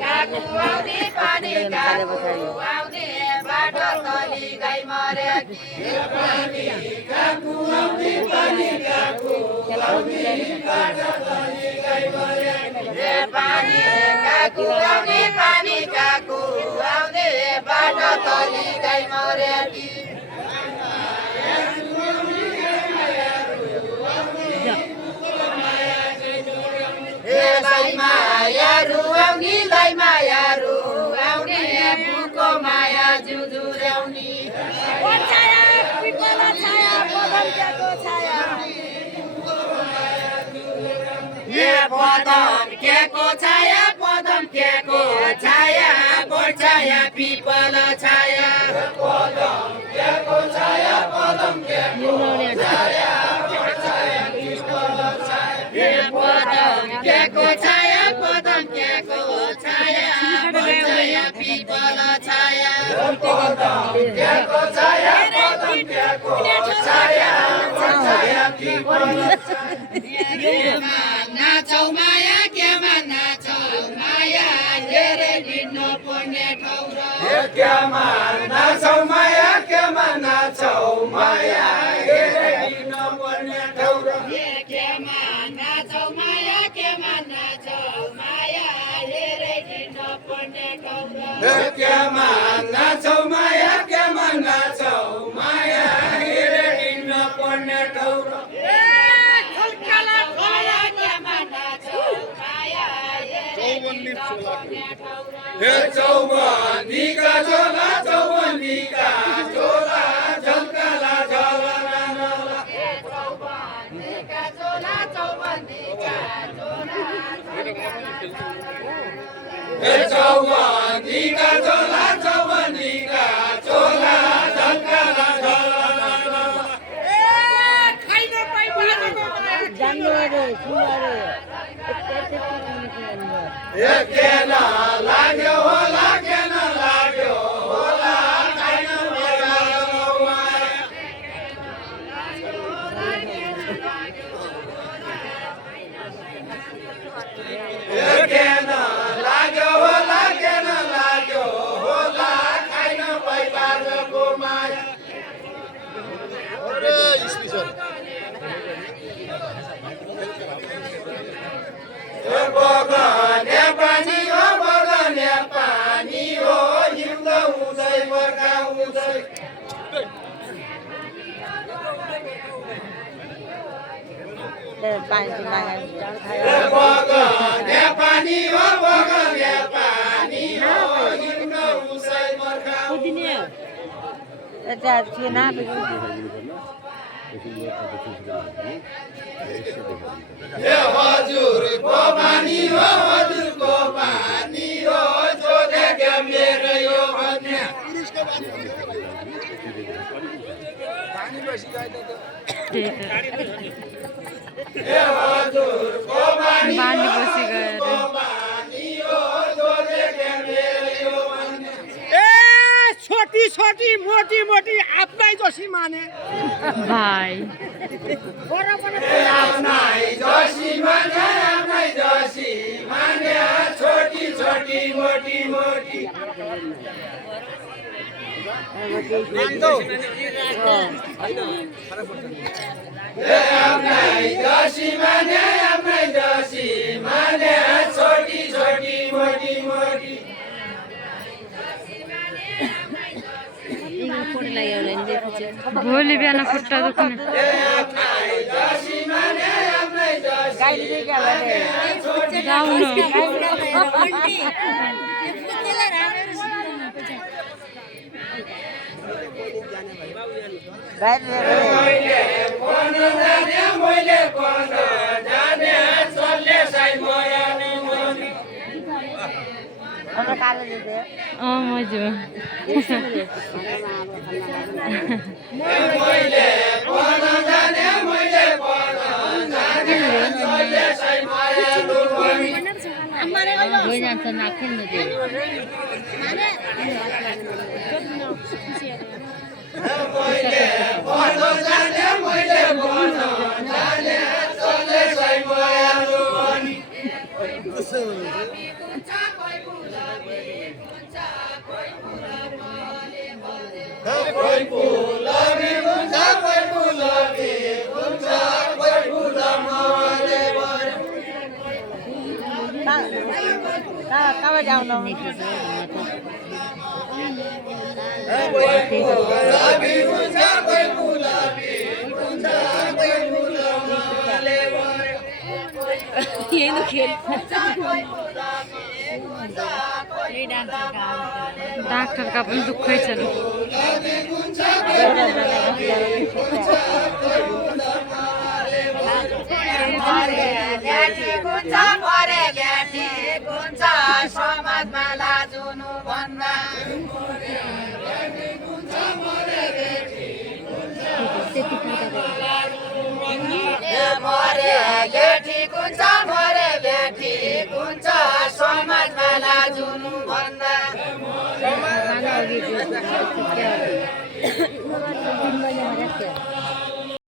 काकु आउने पानी काकु आउने बाटो तली गाई मरेकी पानी काकु आउने पानी काकु आउने बाटो तली गाई मरेकी पानी काकु आउने पानी काकु आउने बाटो तली गाई मरेकी लाई मायारू आउने लाई मायारू आउने फुलको माया जुजुर्याउने छाया पिपल छाया पदम क्याको छाया पदम क्याको छाया पदम क्याको छाया छाया पिपल छाया पदम क्याको छाया पदम क्याको छाया छाया पिपल छाया पदम क्याको छाया पदम क्याको छाया छाया पिपल छाया पदम क्याको छाया पदम क्याको छाया छाया पिपल नाचौ माया क्यामा नाचौ माया हेरे हिँड्नु पर्ने ठाउँ क्यामा नाचौ माया क्यामा नाचौ माया हेरे हिँड्नु पर्ने ठाउँ क्यामा नाचौ माया क्यामा नाचौ माया हेरे हिँड्नु पर्ने ठाउँ क्यामा नाचौ माया क्यामा नाचौ माया हेरे हिँड्नु पर्ने ठाउँ चौबन्दीका झोला चौबन्दीका झोला झल्काला झलना नला चौबन्दीका झोला चौबन्दीका झोला चौबन्दीका झोला चौबन्दीका झोला झल्काला झलना नला खाइन पाइ जान्नु रे सुनारे केन लाग्यो होला केन लाग्यो होला खाइन केन लाग्यो होला केन लाग्यो होला खाइन पैबाको माया अरे स्पेशल बगाने पानी हो हिउँदो हुँदै बर्खा हुँदै बगाने पानी हो हिउँदो हुँदै बर्खा हजुरको पानी हो जो देख्यो मेरो यो भन्ने हजुरको पानी हो जो देख्यो मेरो यो भन्ने छोटी छोटी मोटी मोटी आफ्नै जोशी माने भाइ आफ्नै जोशी माने छोटी छोटी मोटी मोटी आफ्नै जोशी माने छोटी छोटी मोटी मोटी भोलि बिहान खुट्टा दुख्ने मजा गइजान्छ नाख्दैन त्यो डाक्टर का पनि दुःखै छ नि। समाजमा लाजुनु भन्दा मरे गेठी कुन्छ मरे गेठी कुन्छ समाजमा लाजुनु भन्दा